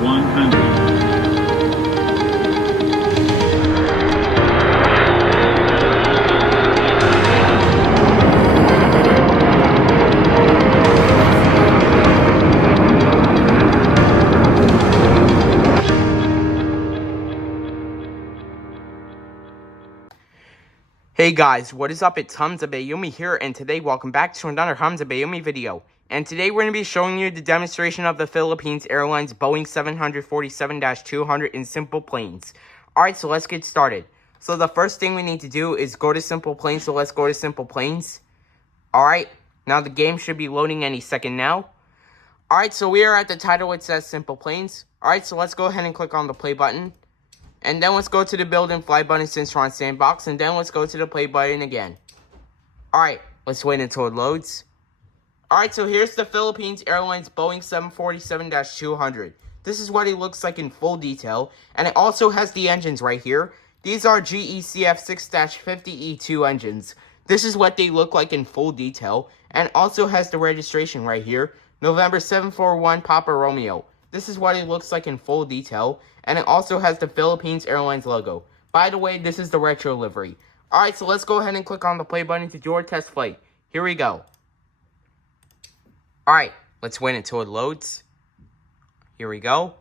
100. Hey guys, what is up? It's Hamza Bayoumi here, and today welcome back to another Hamza Bayoumi video. And today we're going to be showing you the demonstration of the Philippines Airlines Boeing 747-200 in SimplePlanes. Alright, so let's get started. So the first thing we need to do is go to SimplePlanes, so let's go to SimplePlanes. Alright, now the game should be loading any second now. Alright, so we are at the title, it says SimplePlanes. Alright, so let's go ahead and click on the play button. And then let's go to the build and fly button since we're on sandbox. And then let's go to the play button again. Alright, let's wait until it loads. Alright, so here's the Philippines Airlines Boeing 747-200. This is what it looks like in full detail. And it also has the engines right here. These are GECF 6-50E2 engines. This is what they look like in full detail. And it also has the registration right here. November 741 Papa Romeo. This is what it looks like in full detail. And it also has the Philippines Airlines logo. By the way, this is the retro livery. Alright, so let's go ahead and click on the play button to do our test flight. Here we go. Alright, let's wait until it loads. Here we go.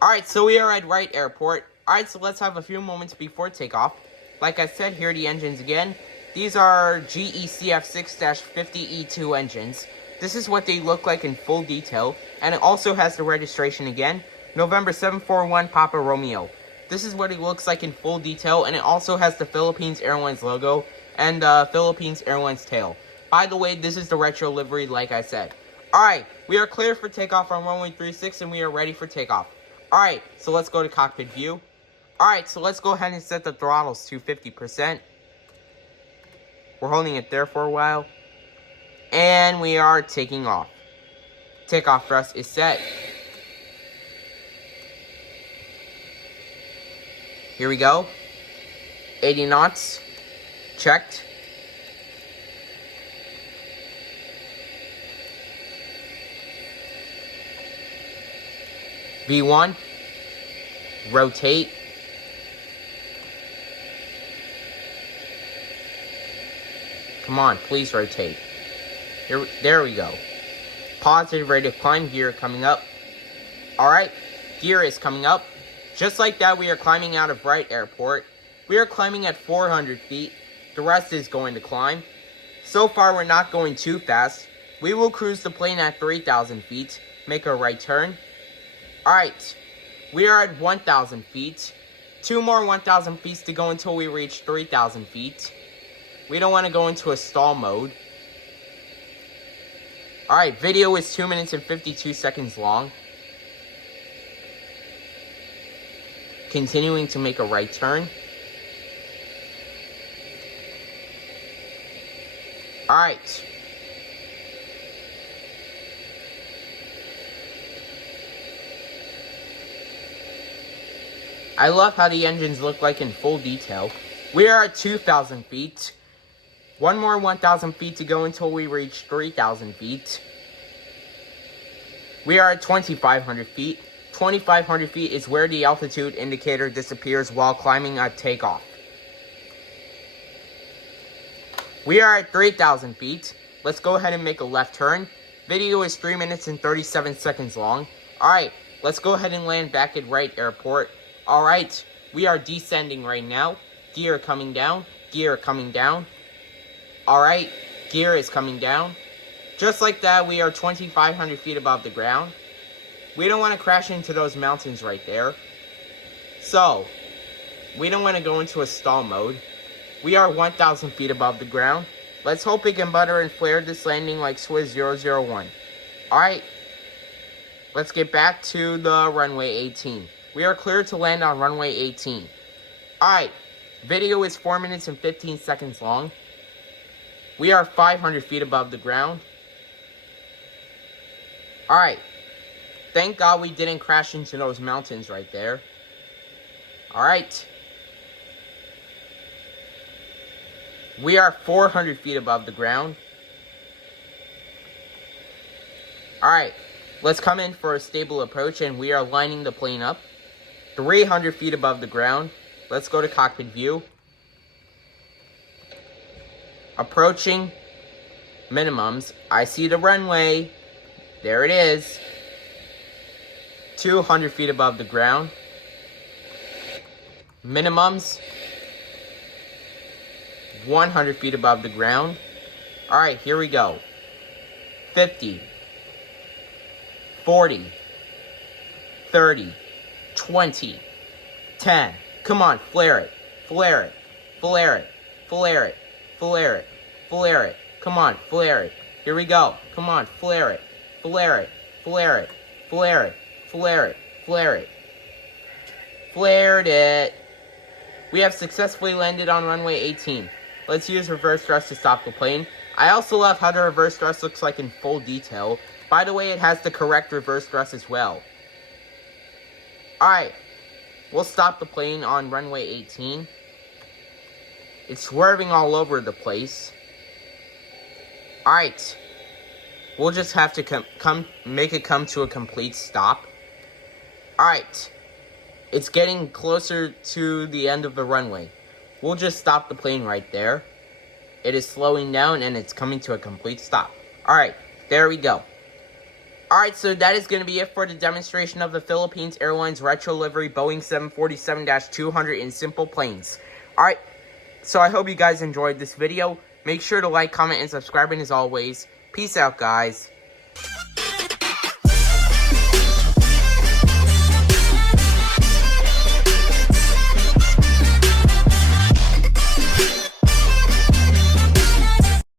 Alright, so we are at Wright Airport. Alright, so let's have a few moments before takeoff. Like I said, here are the engines again. These are GECF 6-50E2 engines. This is what they look like in full detail. And it also has the registration again. November 741 Papa Romeo. This is what it looks like in full detail, and it also has the Philippines Airlines logo and the Philippines Airlines tail. By the way, this is the retro livery like I said. Alright, we are clear for takeoff on runway 36 and we are ready for takeoff. Alright, so let's go to cockpit view. Alright, so let's go ahead and set the throttles to 50%. We're holding it there for a while. And we are taking off. Takeoff thrust is set. Here we go. 80 knots. Checked. V1. Rotate. Come on, please rotate. There we go. Positive rate of climb gear coming up. Alright, gear is coming up. Just like that, we are climbing out of Wright Airport. We are climbing at 400 feet. The rest is going to climb. So far, we're not going too fast. We will cruise the plane at 3,000 feet. Make a right turn. Alright, we are at 1,000 feet. 2 more 1,000 feet to go until we reach 3,000 feet. We don't want to go into a stall mode. Alright, video is 2 minutes and 52 seconds long. Continuing to make a right turn. Alright. I love how the engines look like in full detail. We are at 2,000 feet. 1 more 1,000 feet to go until we reach 3,000 feet. We are at 2,500 feet. 2,500 feet is where the altitude indicator disappears while climbing at takeoff. We are at 3,000 feet. Let's go ahead and make a left turn. Video is 3 minutes and 37 seconds long. Alright, let's go ahead and land back at Wright Airport. Alright, we are descending right now. Gear coming down. Gear coming down. Alright, gear is coming down. Just like that, we are 2,500 feet above the ground. We don't want to crash into those mountains right there. So, we don't want to go into a stall mode. We are 1,000 feet above the ground. Let's hope we can butter and flare this landing like Swiss 001. Alright, let's get back to the runway 18. We are clear to land on runway 18. Alright, video is 4 minutes and 15 seconds long. We are 500 feet above the ground. Alright. Thank God we didn't crash into those mountains right there. Alright. We are 400 feet above the ground. Alright. Let's come in for a stable approach, and we are lining the plane up 300 feet above the ground. Let's go to cockpit view. Approaching minimums. I see the runway. There it is. 200 feet above the ground. Minimums. 100 feet above the ground. Alright, here we go. 50. 40. 30. 20. 10. Come on, flare it. Flare it. Flare it. Flare it. Flare it. Flare it. Come on, flare it. Here we go. Come on, flare it. Flare it. Flare it. Flare it. Flare it. Flare it. Flared it. We have successfully landed on runway 18. Let's use reverse thrust to stop the plane. I also love how the reverse thrust looks like in full detail. By the way, it has the correct reverse thrust as well. Alright, we'll stop the plane on runway 18. It's swerving all over the place. Alright, we'll just have to make it come to a complete stop. Alright, it's getting closer to the end of the runway. We'll just stop the plane right there. It is slowing down and it's coming to a complete stop. Alright, there we go. Alright, so that is going to be it for the demonstration of the Philippines Airlines retro livery Boeing 747-200 in simple planes. Alright, so I hope you guys enjoyed this video. Make sure to like, comment, and subscribe, and as always, peace out, guys.